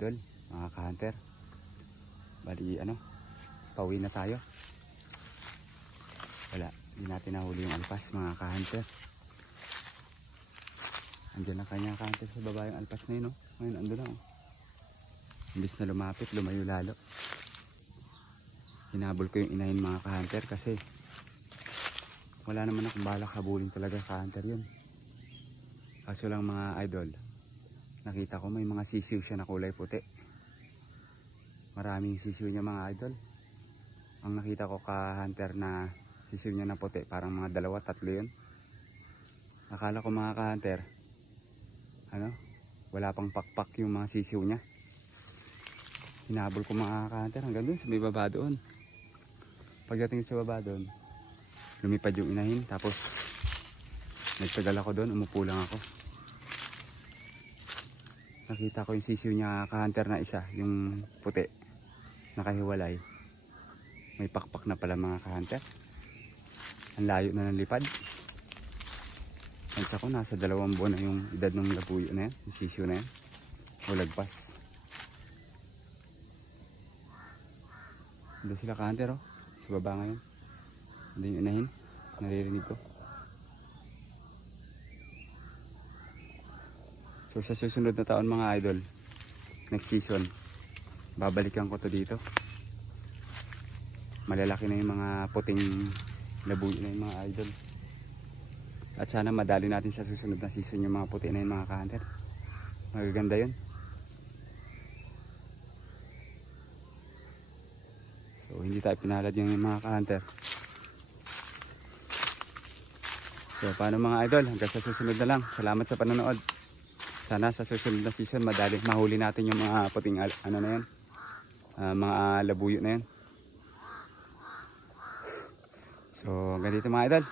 idol, mga ka-hunter. Bali pauwi na tayo. Wala, hindi natin nahuli yung alpas, mga ka-hunter. Andiyan na kanya ka-hunter sa baba yung alpas na yun, no? Ngayon ando na, oh. Imbis na lumapit, lumayo lalo. Hinabol ko yung inahin, mga ka-hunter, kasi wala naman akong balak habulin talaga, ka-hunter yun. Kaso lang, mga idol, nakita ko may mga sisiw siya na kulay puti. Maraming sisiw niya, mga idol. Ang nakita ko, ka-hunter, na sisiw niya na puti, parang mga 2-3 yun. Akala ko, mga ka-hunter, wala pang pakpak yung mga sisiw niya. Hinabol ko, mga ka-hunter, hanggang dun sa may baba doon. Pagdating sa baba doon, lumipad yung inahin, tapos nagtagal ako doon, umupo lang ako. Nakita ko yung sisiw niya, ka-hunter, na isa, yung puti, nakahiwalay. May pakpak na pala, mga ka-hunter. Ang layo na ng lipad. Pansa ko, nasa 2 buwan na yung edad ng labuyo na yan, yung sisiw na yan. O lagpas. Doon sila, ka-hunter, oh. Sa baba ngayon. Doon yung inahin. Naririnig ko. So sa susunod na taon, mga idol, next season, babalikan ko to dito. Malalaki na yung mga puting labuyo na yung mga idol. At sana madali natin sa susunod na season yung mga puti na yung mga ka-hunter. Magaganda yun. So hindi tayo pinalad yung mga ka-hunter. So paano, mga idol, hanggang sa susunod na lang. Salamat sa panonood. Sana sa susunod na season madali mahuli natin yung mga puting ano na yan, mga labuyo na yan. So ganito mga idol.